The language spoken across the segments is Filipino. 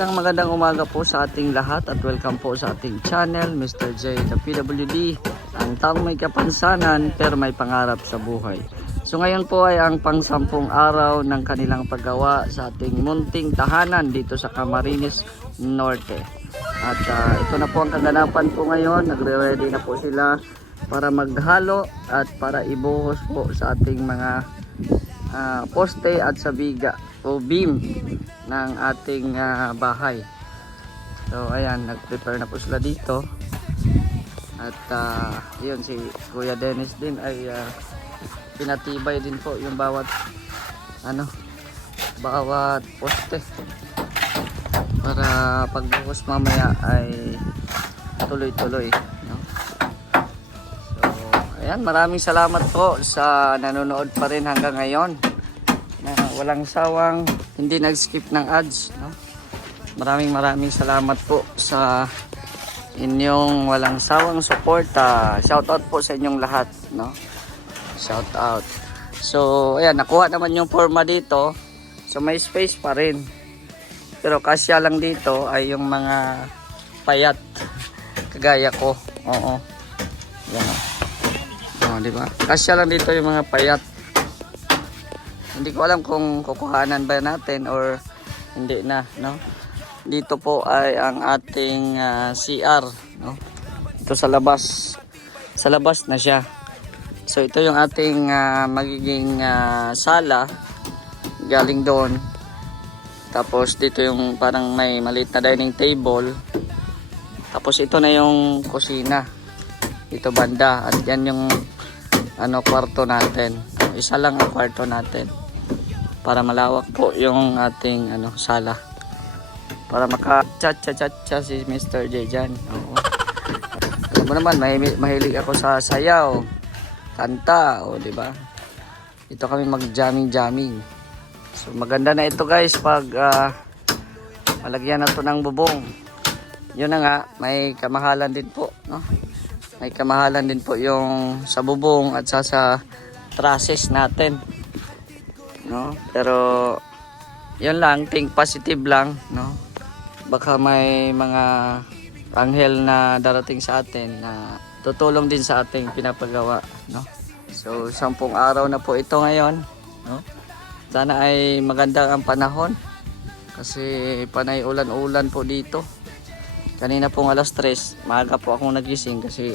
Isang magandang umaga po sa ating lahat at welcome po sa ating channel, Mr. J, the PWD, ang taong may kapansanan pero may pangarap sa buhay. So ngayon po ay ang pang-10 araw ng kanilang paggawa sa ating munting tahanan dito sa Camarines Norte. At ito na po ang kaganapan po ngayon, nagre-ready na po sila para maghalo at para ibuhos po sa ating mga poste at sabiga o beam ng ating bahay. So ayan, nag-prepare na po sila dito. At yun, si Kuya Dennis din ay pinatibay din po yung bawat poste para pagbuhos mamaya ay tuloy-tuloy, no? So ayan, maraming salamat po sa nanonood pa rin hanggang ngayon, na walang sawang hindi nag-skip ng ads, no? Maraming salamat po sa inyong walang sawang suporta. Shout out po sa inyong lahat, no? Shout out. So ayan, nakuha naman yung forma dito. So may space pa rin. Pero kasya lang dito ay yung mga payat kagaya ko. Oo. Yan. Oh, di ba? Kasya lang dito yung mga payat. Hindi ko alam kung kukuhanan ba natin or hindi na, no? Dito po ay ang ating CR, no? Ito sa labas. Sa labas na siya. So ito yung ating magiging sala galing doon. Tapos dito yung parang may maliit na dining table. Tapos ito na yung kusina. Dito banda at yan yung kwarto natin. Isa lang ang kwarto natin. Para malawak po yung ating sala. Para maka-chat-chat-chat si Mr. J dyan. Oo. Alam mo naman, mahilig ako sa sayaw, kanta, o di ba? Ito kami mag-jamming. So maganda na ito guys pag malagyan na to ng bubong. Yun na nga, may kamahalan din po, no? May kamahalan din po yung sa bubong at sa trusses natin. No, pero yun lang, think positive lang, no? Baka may mga anghel na darating sa atin na tutulong din sa ating pinapagawa, no? So 10 araw na po ito ngayon, no? Sana ay maganda ang panahon kasi panay ulan-ulan po dito. Kanina pong alas 3, maaga po akong nagising kasi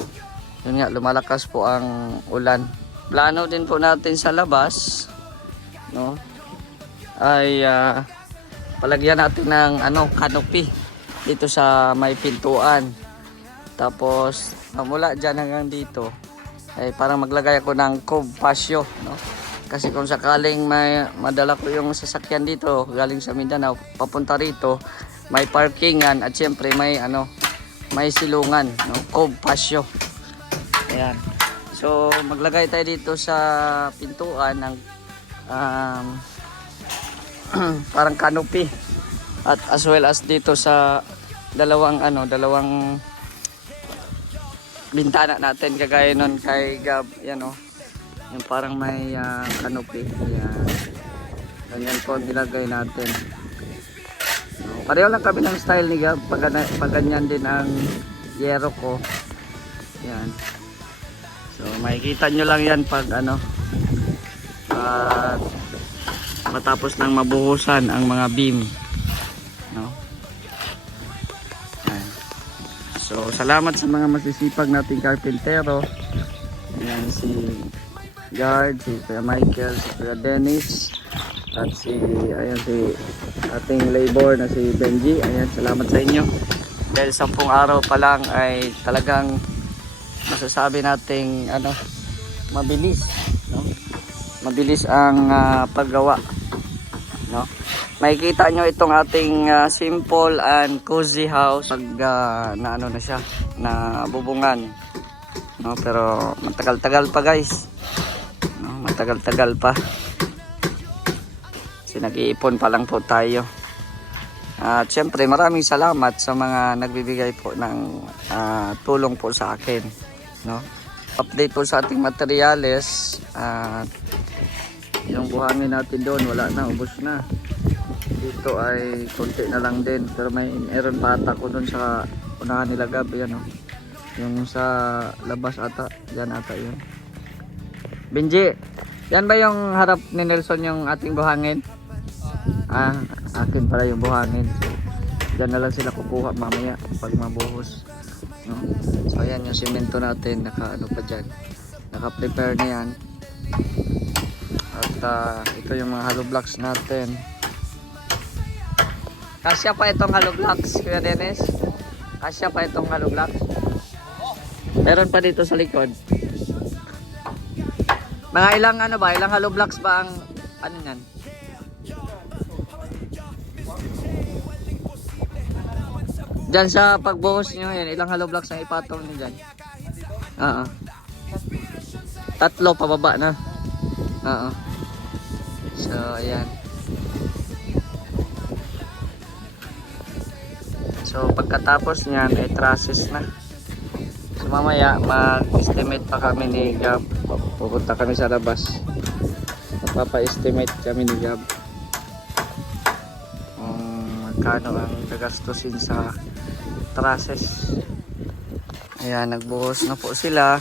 yun nga, lumalakas po ang ulan. Plano din po natin sa labas, no, ay palagyan natin ng canopy dito sa may pintuan. Tapos mula dyan hanggang dito ay parang maglagay ako ng cove patio, no? Kasi kung sakaling madala ko yung sasakyan dito galing sa Mindanao papunta rito, may parkingan at syempre may may silungan, no? Cove patio. Ayan. So maglagay tayo dito sa pintuan ng parang canopy at as well as dito sa dalawang bintana natin kagaya nun kay Gab, yan yung parang may canopy. Yan. Ganyan po ang ginagay natin. Pareho lang kami ng style ni Gab, pag ganyan din ang yero ko. Yan. So makikita nyo lang yan pag matapos nang mabuhusan ang mga beam, no? Ayan. So salamat sa mga masisipag nating karpintero. Ayan, si Guard, si Kuya Michael, si Kuya Dennis, at si ating labor na si Benji. Ayan, salamat sa inyo dahil 10 araw pa lang ay talagang masasabi nating mabilis, no? Mabilis ang paggawa, no? Makikita nyo itong ating simple and cozy house pag na siya, na bubungan, no? Pero matagal-tagal pa guys, no? Matagal-tagal pa kasi nag-iipon pa lang po tayo. At syempre maraming salamat sa mga nagbibigay po ng tulong po sa akin, no? Update po sa ating materyales. Yung buhangin natin doon wala na, ubos na. dito ay konti na lang din. Pero meron pa ata ko dun sa unahan nila gabi, ano. Yung sa labas ata, yan ata yun. Benji, yan ba yung harap ni Nelson yung ating buhangin? Akin pala yung buhangin. So, dyan na lang sila kukuha mamaya pag mabuhos. No? So ayan yung simento natin, naka ano pa dyan. Naka-prepare na yan. At ito yung mga hollow blocks natin. Kasya pa itong hollow blocks, Kuya Dennis? Kasya pa itong hollow blocks? Meron pa dito sa likod. Mga ilang ano ba? Ilang hollow blocks ba ang ano yan? Diyan sa pagbuhos nyo yan, ilang hollow blocks ang ipatong nyo dyan? Oo. 3 pababa na. Oo. So, ayan. So, pagkatapos nyan, ay trusses na. So, mamaya, mag-estimate pa kami ni Gab. Pupunta kami sa labas. Magpapa-estimate kami ni Gab. Magkano ang gagastusin sa trusses. Ayan, nagbuhos na po sila.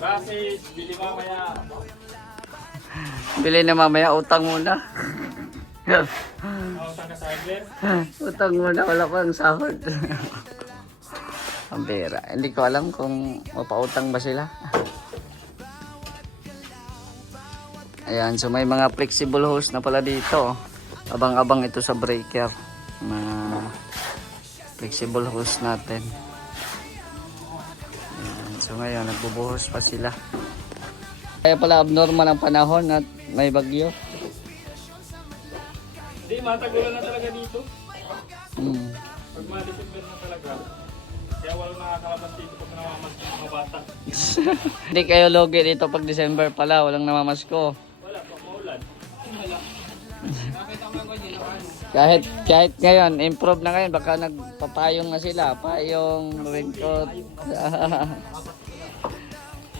Trusses, bili mamaya. Bili na mamaya, utang muna. Utang ka sa hardware? Utang muna, wala pang sahod. Ang pera. Hindi ko alam kung mapautang ba sila. Ayan, so may mga flexible hose na pala dito. Abang-abang ito sa breaker. Na flexible hose natin. Ayan, so ngayon, nagbubuhos pa sila. Kaya pala abnormal ang panahon at may bagyo. Hindi, matagulan na talaga dito. Pag ma-December na talaga. Kaya walang nakakalabas dito pag namamas ng mga bata. Hindi kayo logi dito pag December pala, walang namamasko. Wala, pag maulan. Wala. Nakita mo ko dito ano. Kahit ngayon, improve na ngayon, baka nagpapayong na sila, payong, raincoat.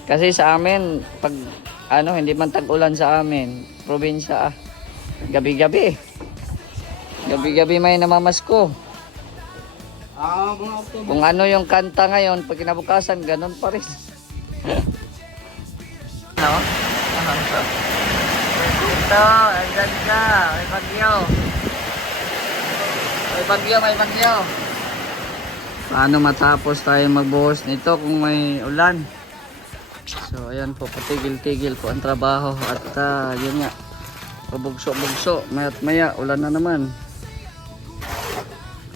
Kasi sa amin, pag ano, hindi man tag-ulan sa amin, probinsya gabi-gabi. Gabi-gabi may namamasko. Kung ano yung kanta ngayon, pag kinabukasan, ganun pa rin. No? Ito, ang ganda. May bagyo. May bagyo. Paano matapos tayo magbuhos nito kung may ulan? So, ayan po, patigil-tigil po ang trabaho. At yun nga, pabugso-bugso. Maya't maya, ulan na naman.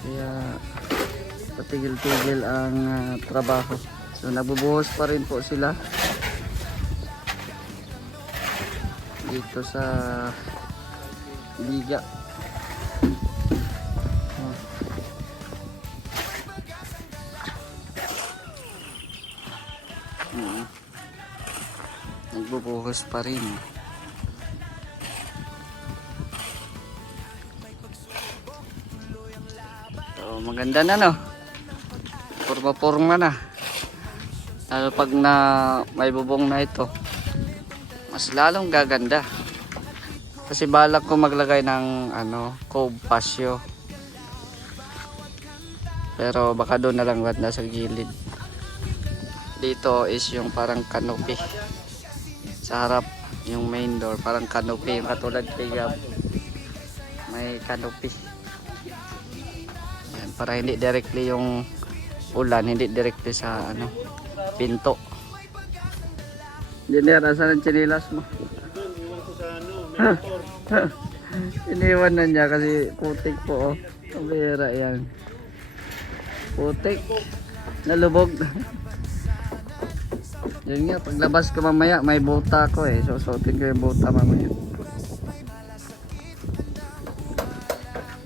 Kaya, patigil-tigil ang trabaho. So, nagbubuhos pa rin po sila. Dito sa Liga. Nagbubuhos pa rin. So, maganda na, no? Purma-purma na. Lalo pag may bubong na ito, mas lalong gaganda. Kasi balak ko maglagay ng cove patio. Pero baka doon na lang nasa gilid. Dito is yung parang canopy. Sa harap yung main door, parang canopy, yung katulad kay Gab. May canopy. Yan, para hindi directly yung ulan, hindi directly sa pinto. Engineer, asan ang chinilas mo? Iwan ko sa mentor. Iniwan na niya kasi putik po, oh. Ang bihira yan. Putik. Nalubog. Yun nga, paglabas ko mamaya, may buta ko eh. Susuotin ko yung buta mamaya.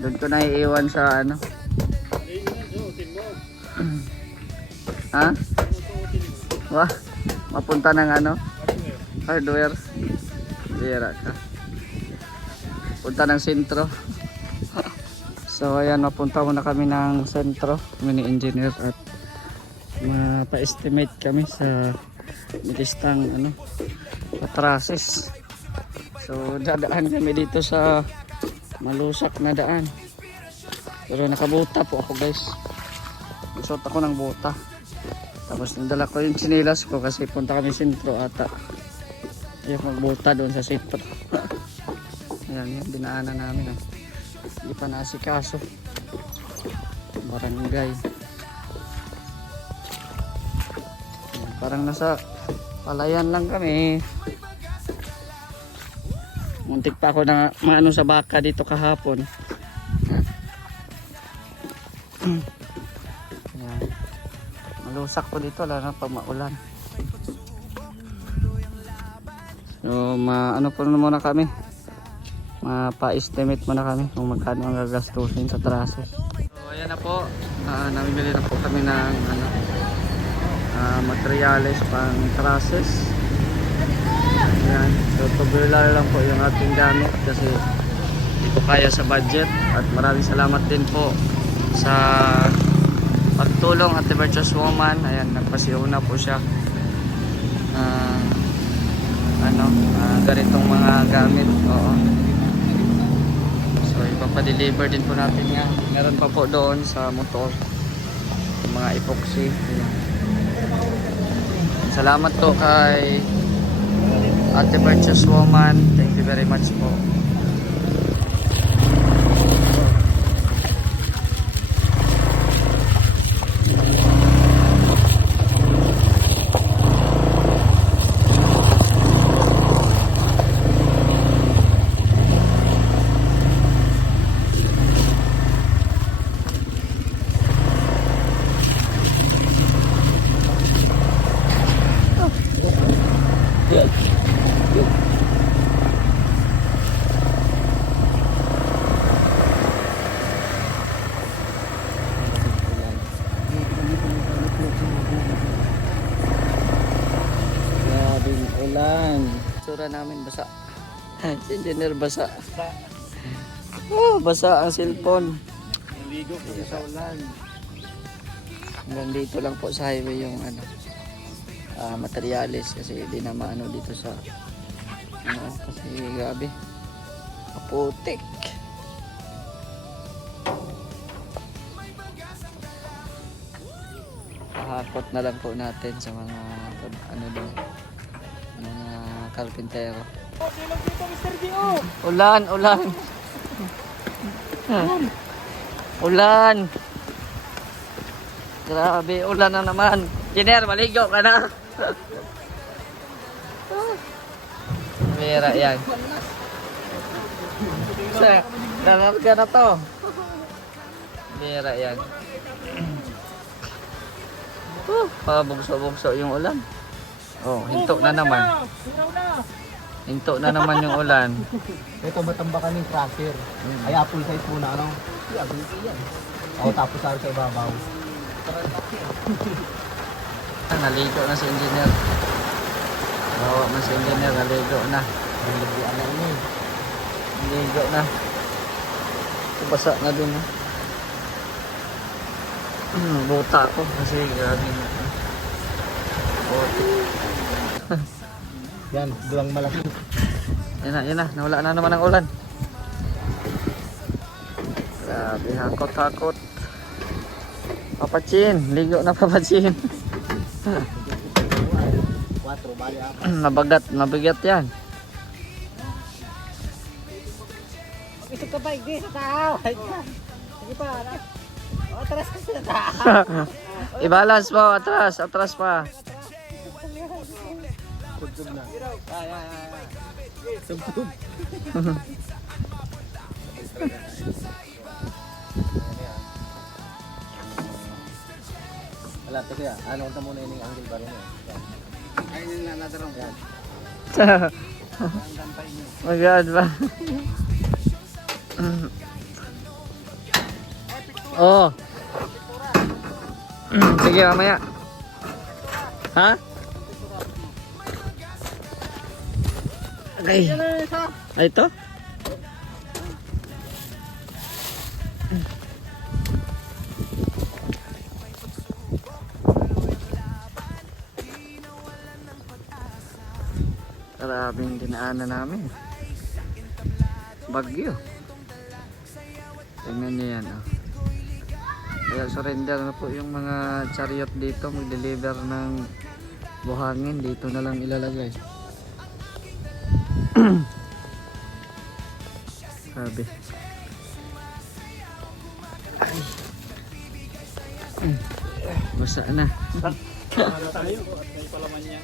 Doon ko naiiwan sa Ha? Wah, mapunta ng hardware. Bira ka. Punta ng sentro. So ayan, mapunta muna kami ng sentro. Kami ni engineer at mapa-estimate kami sa Milistang ano, matrases. So dadaan kami dito sa malusak na daan. Pero nakabuta po ako guys. Nagsuot ako ng buta. Tapos nandala ko yung tsinelas ko kasi punta kami sentro ata. Ayaw magbuta doon sa sentro. Ayan yung dinaanan namin. Hindi pa nasikaso. Barangay. Ayan, parang nasa palayan lang kami. Muntik pa ako na maano sa baka dito kahapon. Ayan. Malusak po dito lalo pag maulan. So ano po muna kami. Mapa-estimate muna kami kung magkano ang gagastusin sa trases. So ayan na po. Namimili na po kami ng materials pang trases. Ayan. So tubular lang po yung ating gamit kasi hindi ko kaya sa budget. At maraming salamat din po sa pagtulong at Virtuous Woman. Ayan, nagpasiuna po siya ganitong mga gamit. Oo. So ipapadeliver din po natin nga. Meron pa po doon sa motor yung mga epoxy. Ayan. Salamat po kay Ate Virtuous Woman. Thank you very much po. Grabing ulan. Sura namin basa. Si engineer basa. Oh, basa ang cellphone. Ligo po sa ulan. Hanggang dito lang po sa highway yung materialis kasi hindi na maano dito sa kasi grabe kaputik. Pahakot na lang po natin sa mga doon mga karpintero. Silog dito, Mr. Gio. Ulan. Ulan. Grabe, ulan na naman. Engineer, maligo ka na. Mira yan. Nanarga na to. Mira yan. Pabugso-bugso yung ulan. Oh, hinto na naman. Hinto na naman yung ulan. Ito matambakan ng crusher. Ay apple size muna ano. Yan, yan. O tapos sa ibabaw. Naligo na si engineer. Oo, na si engineer, naligo na. Nalagyan na ini. Naligo na. Basa na din. Buta ako kasi grabe na. Yan, dulang malaki. Yan na, nawala na naman ang ulan. Grabe, hakot. Papachin, ligo na papachin. 4, bali 4. Mabigat yan. Ito ka ba, hindi sa tao. Sige pa, atras ka sa tao. I-balance mo, atras pa. Tugtog na. Tugtog. Wala, teka ya. Ano unta muna yung angle ba rin yun? Ayun yung nanadarong. Yan. Magad ba? Oh. Sige, mamaya. Ha? Okay. Ay, ito? Grabe yung dinaanan namin. Bagyo. Tingnan nyo yan. Oh. Kaya surrender na po yung mga chariot dito. Mag-deliver ng buhangin. Dito na lang ilalagay. Grabe. Basa na. Ano tayo? At may palaman niya.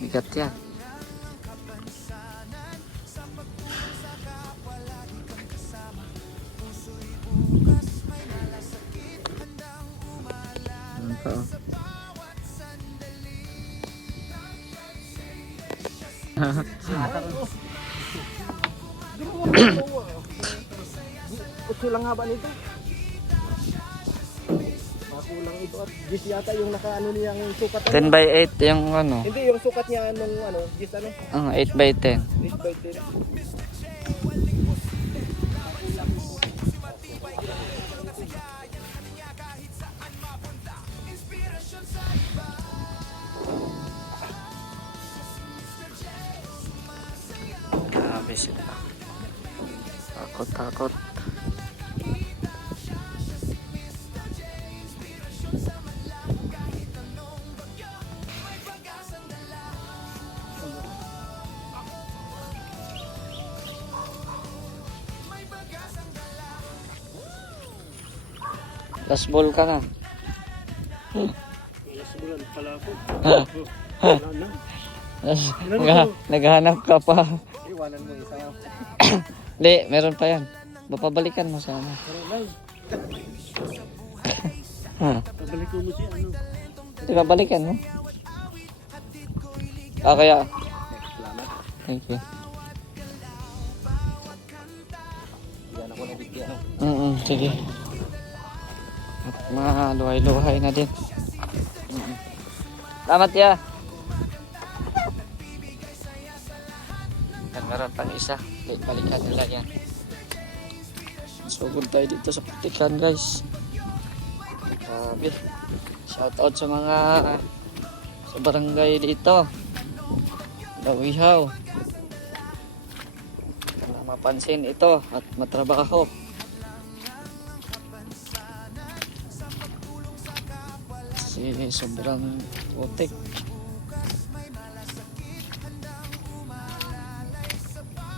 Bigat yan. Ano pa, oh. Utso lang haba nito. Makulang ito at gis yata yung nakaano niyang sukat. 10 by 8 yung ano. Hindi, yung sukat niya nung ano, gis ano, 8 by 10. 8 by 10. Grabe sila. Takot. Last ball ka na. Last bulan pala ako. Naghahanap ka pa. Iwanan mo isa. Hindi, meron pa yan. Papabalikan mo sana. Pabalik ko mo siya, ano? Hindi, babalikan mo. Kaya. Thank you. Yan ako nabigyan. Sige. At maluhay-luhay na din. Salamat ya. Yan, meron pang isa. Balikan nila yan. Sugod tayo dito sa Putikan, guys. Grabe. Shout out sa mga sa barangay dito. Dawihaw. Na mapansin ito at matrabaho. Kasi sobrang putik.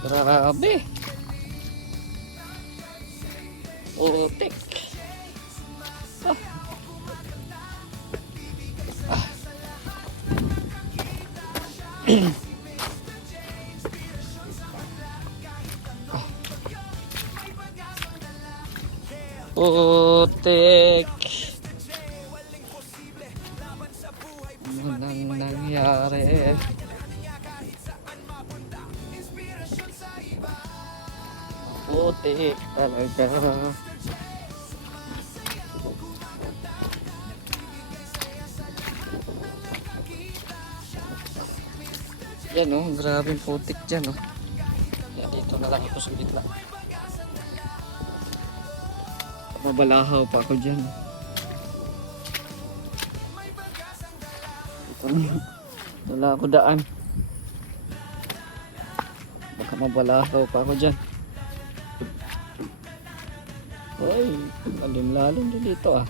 Grabe. Putik. Putik. Ano nang nangyari? Putik talaga. Yan oh, grabe putik dyan oh. Yan, dito na lang ako sa gitna. Mabalahaw pa ako dyan. Wala ako daan. Baka mabalahaw pa ako dyan. Uy, lalim-lalim din dito ah.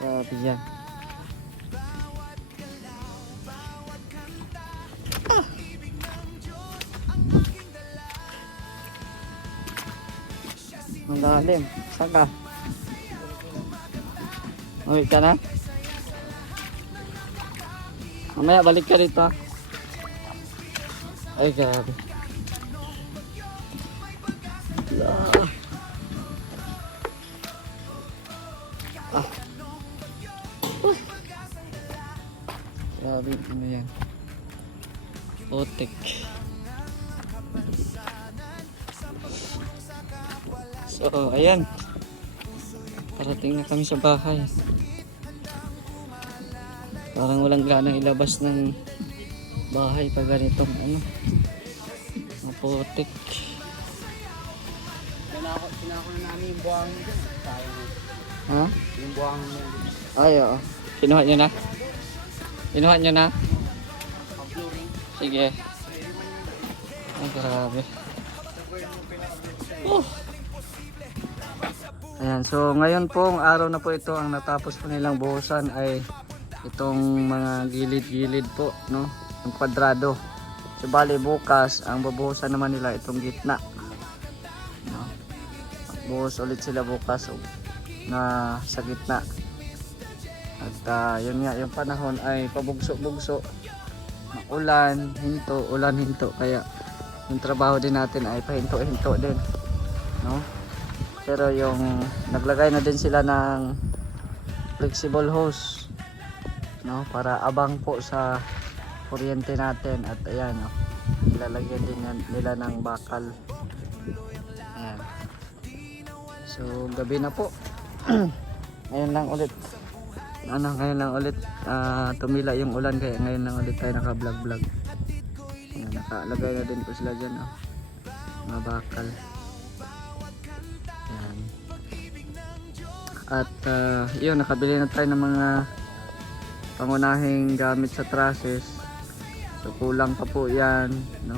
Grabe yan. Ang lalim. Saan ka? Uwi ka na? Mamaya balik ka rito. Ay, grabe. Grabe, ano yan? Putik. So, ayan. Parating na kami sa bahay. Parang walang ganang ilabas ng bahay pag ganitong maputik. Pinako na namin yung buwang dyan. Sayang. Ha? Yung buwang Ay, oo. Kinuha nyo na? Kinuha nyo na? Sige. Ay, grabe. Ayan, so ngayon pong araw na po ito, ang natapos po nilang buhusan ay itong mga gilid-gilid po, no? Yung kwadrado. So bali bukas, ang bubuhusan naman nila itong gitna. No? Buhos ulit sila bukas na sa gitna. At yun nga, yung panahon ay pabugso-bugso. Ulan, hinto. Kaya yung trabaho din natin ay pahinto-hinto din. No? Pero yung naglagay na din sila ng flexible hose. No? Para abang po sa kuryente natin. At ayan, no? Ilalagyan din nila ng bakal. Ayan. So gabi na po. Ngayon lang ulit tumila yung ulan, kaya ngayon lang ulit tayo naka-vlog. Ayan, nakalagay na din po sila dyan, mga bakal. Ayan. At yun, nakabili na tayo ng mga pangunahing gamit sa trusses. So kulang pa po yan, no?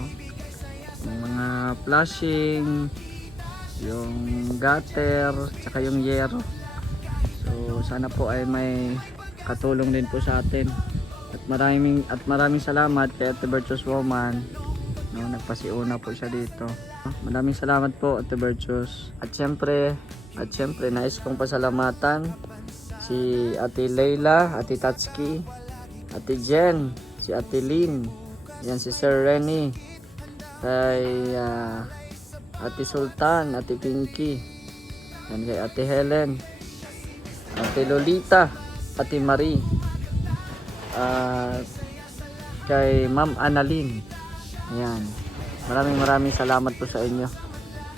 Yung mga flashing, yung gutter, tsaka yung yero. So sana po ay may katulong din po sa atin. At maraming salamat kay Ate Virtuous Woman, no, nagpasiuna po siya dito. Maraming salamat po, Ate Virtuous. At syempre nais kong pasalamatan si Ate Leila, Ate Tatsuki, Ate Jen, si Ate Lynn, yan si Sir Renny, kay Ate Sultan, Ate Pinky, yan kay Ate Helen, Ate Lolita, Ate Marie, kay Ma'am Annalyn. Ayan. Maraming salamat po sa inyo.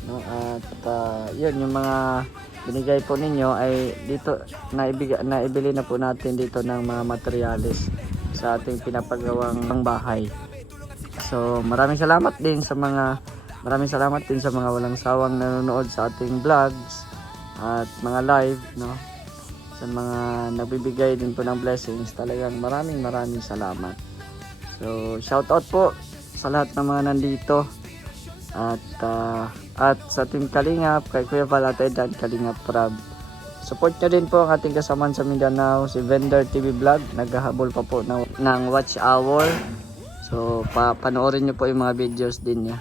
No? At yun, yung mga binigay po ninyo ay dito naibili na po natin dito ng mga materyales sa ating pinapagawang bahay. So maraming salamat din sa mga walang sawang nanonood sa ating vlogs at mga live, no? Sa mga nagbibigay din po ng blessings, talagang maraming salamat. So shout out po sa lahat ng mga nandito at sa Team Kalingap, kay Kuya Val at Dan Kalingap Prab. Support nyo din po ang ating kasamaan sa Mindanao, si Vendor TV Vlog, naghahabol pa po ng watch hour. So panoorin nyo po yung mga videos din niya.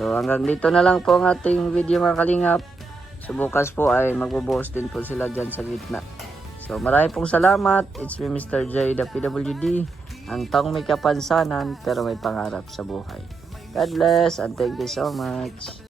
So hanggang dito na lang po ang ating video, mga Kalingap. So bukas po ay magbubuhos din po sila dyan sa gitna. So maraming pong salamat. It's me, Mr. J, the PWD. Ang taong may kapansanan pero may pangarap sa buhay. God bless and thank you so much.